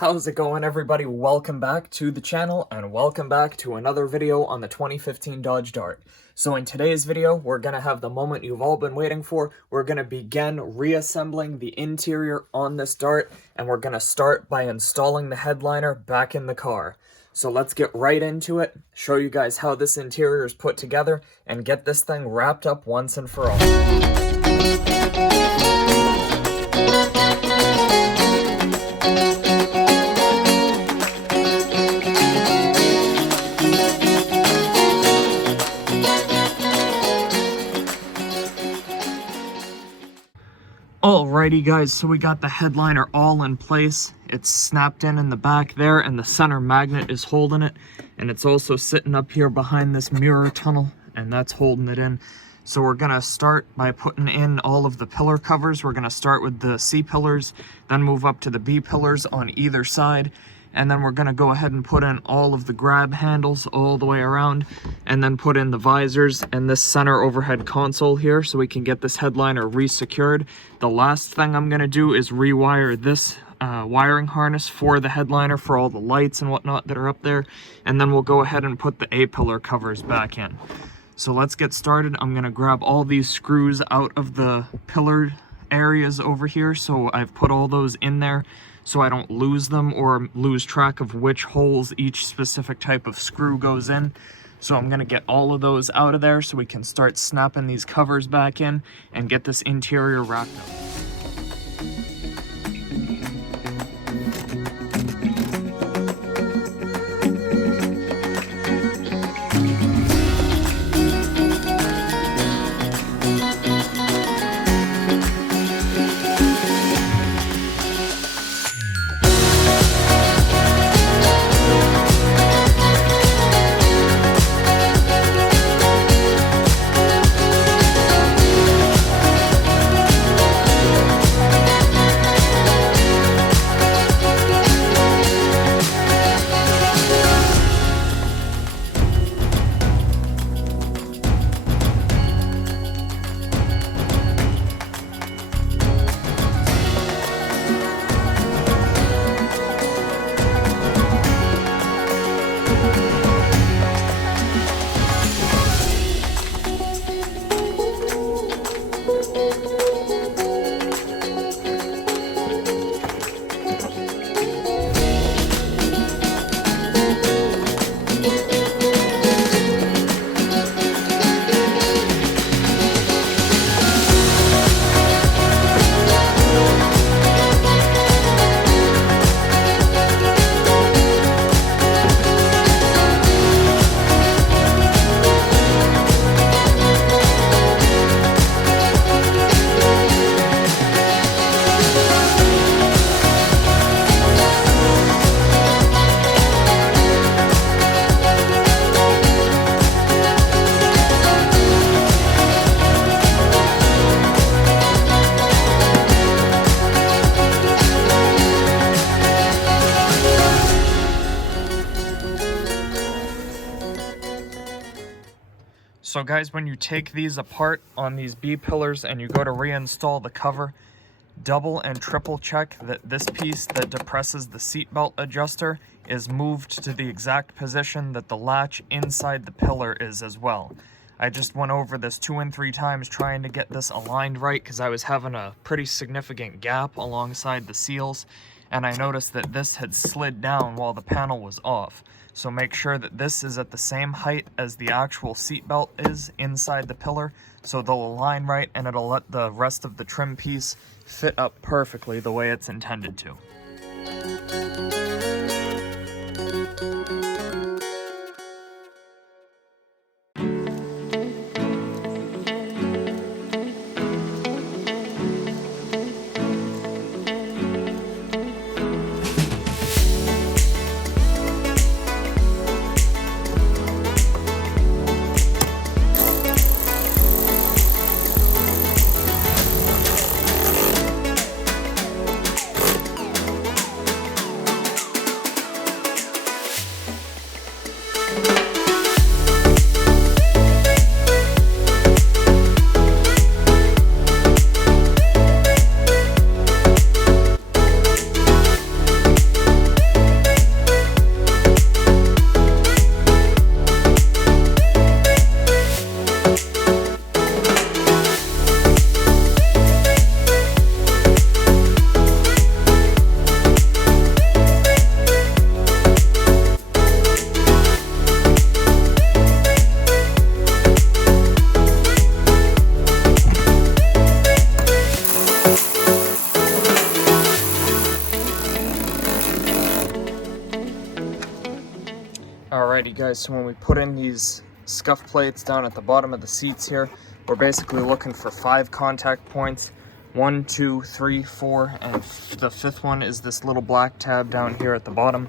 How's it going, everybody? Welcome back to the channel and welcome back to another video on the 2015 Dodge Dart. So in today's video, we're going to have the moment you've all been waiting for. We're going to begin reassembling the interior on this Dart, and we're going to start by installing the headliner back in the car. So let's get right into it, show you guys how this interior is put together, and get this thing wrapped up once and for all. Alrighty guys, so we got the headliner all in place. It's snapped in the back there, and the center magnet is holding it, and it's also sitting up here behind this mirror tunnel, and that's holding it in. So we're gonna start by putting in all of the pillar covers. We're gonna start with the C pillars, then move up to the B pillars on either side, and then we're gonna go ahead and put in all of the grab handles all the way around, and then put in the visors and this center overhead console here so we can get this headliner re-secured. The last thing I'm gonna do is rewire this wiring harness for the headliner for all the lights and whatnot that are up there, and then we'll go ahead and put the A pillar covers back in. So let's get started. I'm gonna grab all these screws out of the pillar areas over here, so I've put all those in there so I don't lose them or lose track of which holes each specific type of screw goes in. So I'm gonna get all of those out of there so we can start snapping these covers back in and get this interior wrapped up. So guys, when you take these apart on these B pillars and you go to reinstall the cover, double and triple check that this piece that depresses the seatbelt adjuster is moved to the exact position that the latch inside the pillar is as well. I just went over this 2 and 3 times trying to get this aligned right because I was having a pretty significant gap alongside the seals, and I noticed that this had slid down while the panel was off. So make sure that this is at the same height as the actual seatbelt is inside the pillar, so they'll align right and it'll let the rest of the trim piece fit up perfectly the way it's intended to. Alrighty guys, so when we put in these scuff plates down at the bottom of the seats here, we're basically looking for 5 contact points. 1, 2, 3, 4, and the 5th one is this little black tab down here at the bottom.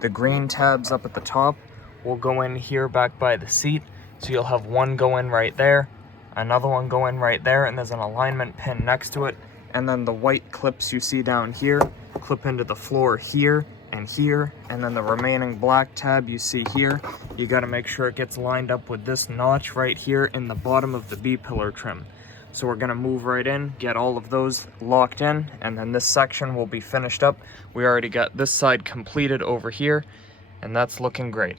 The green tabs up at the top will go in here back by the seat. So you'll have one go in right there, another one go in right there, and there's an alignment pin next to it. And then the white clips you see down here clip into the floor here, and then the remaining black tab you see here, you got to make sure it gets lined up with this notch right here in the bottom of the B-pillar trim. So we're going to move right in, get all of those locked in, and then this section will be finished up. We already got this side completed over here, and that's looking great.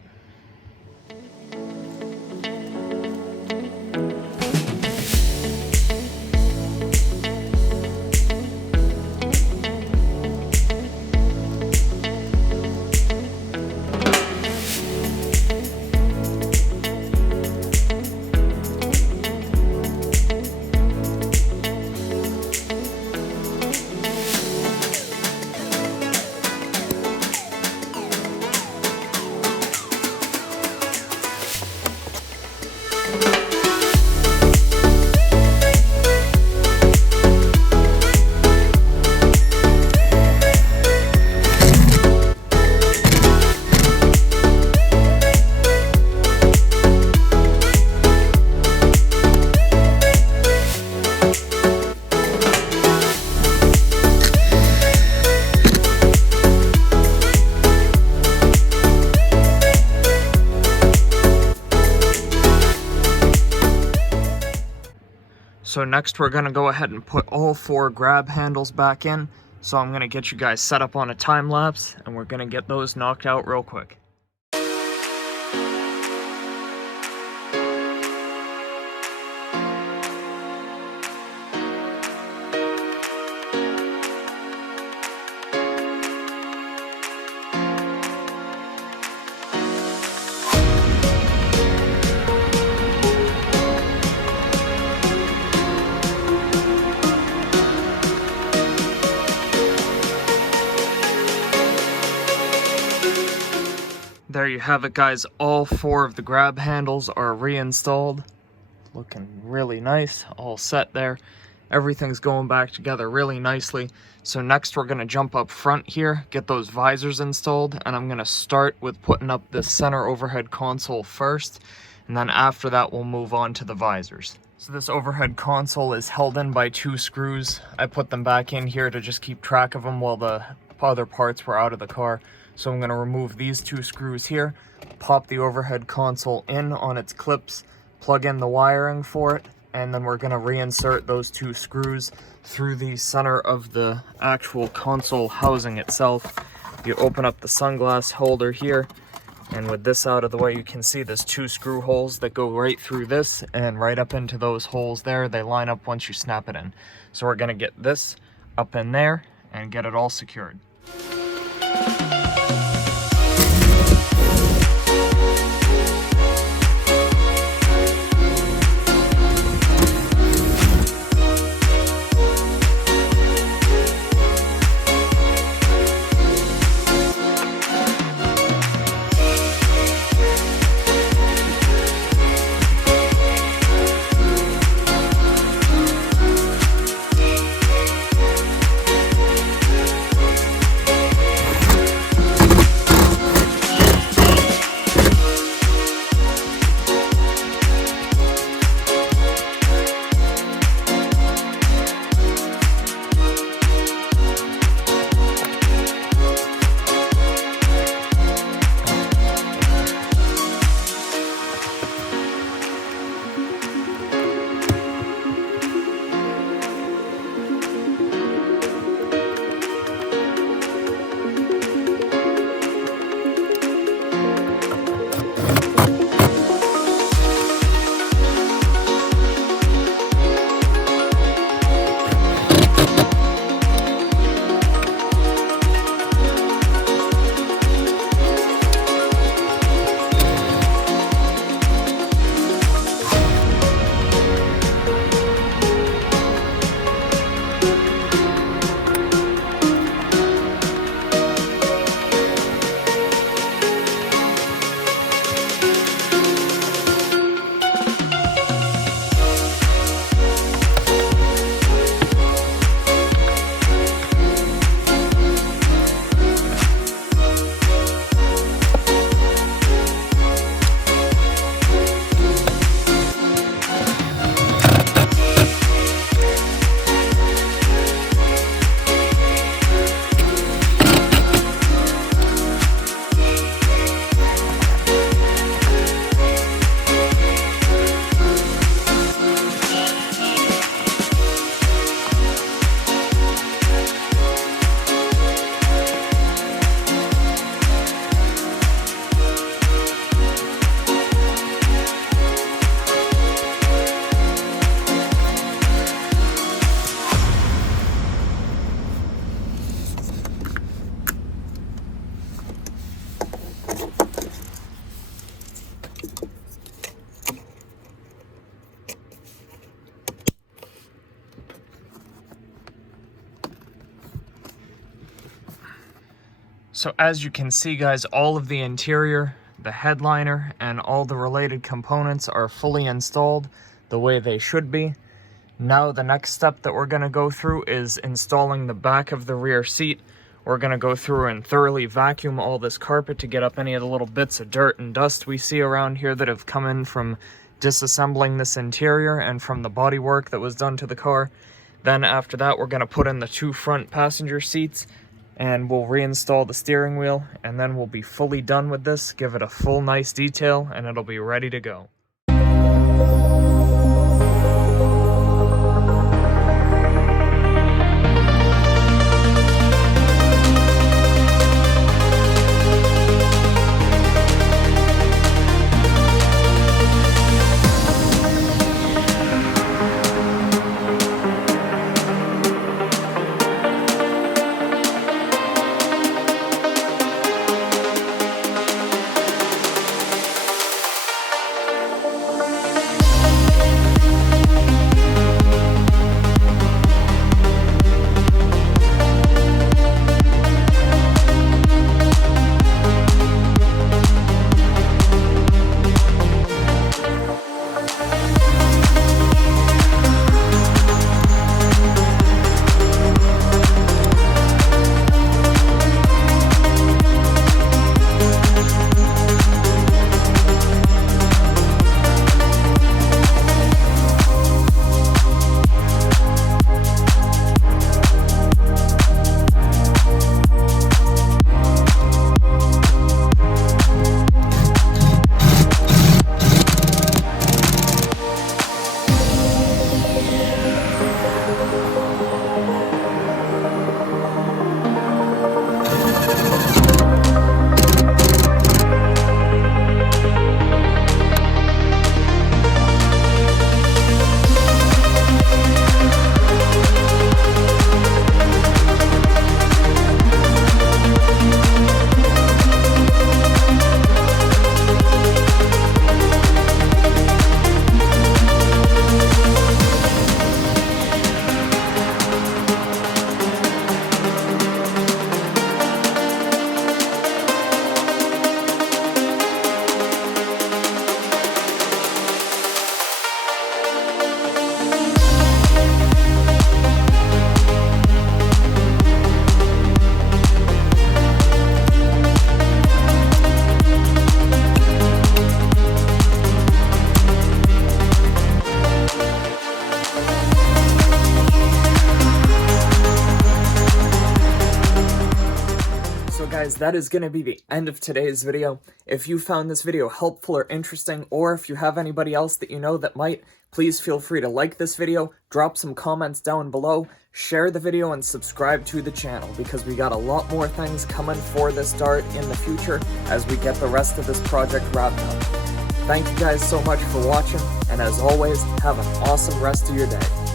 So next we're gonna go ahead and put all 4 grab handles back in. So I'm gonna get you guys set up on a time lapse and we're gonna get those knocked out real quick. There you have it guys, all 4 of the grab handles are reinstalled. Looking really nice, all set there. Everything's going back together really nicely. So next we're going to jump up front here, get those visors installed, and I'm going to start with putting up this center overhead console first, and then after that we'll move on to the visors. So this overhead console is held in by 2 screws. I put them back in here to just keep track of them while the other parts were out of the car. So I'm going to remove these 2 screws here, pop the overhead console in on its clips, plug in the wiring for it, and then we're going to reinsert those 2 screws through the center of the actual console housing itself. You open up the sunglass holder here, and with this out of the way you can see there's 2 screw holes that go right through this and right up into those holes there. They line up once you snap it in. So we're going to get this up in there and get it all secured. So as you can see, guys, all of the interior, the headliner, and all the related components are fully installed the way they should be. Now the next step that we're going to go through is installing the back of the rear seat. We're going to go through and thoroughly vacuum all this carpet to get up any of the little bits of dirt and dust we see around here that have come in from disassembling this interior and from the body work that was done to the car. Then after that, we're going to put in the 2 front passenger seats, and we'll reinstall the steering wheel, and then we'll be fully done with this, give it a full nice detail, and it'll be ready to go. Guys, that is going to be the end of today's video. If you found this video helpful or interesting, or if you have anybody else that you know that might, please feel free to like this video, drop some comments down below, share the video, and subscribe to the channel, because we got a lot more things coming for this Dart in the future as we get the rest of this project wrapped up. Thank you guys so much for watching, and as always, have an awesome rest of your day.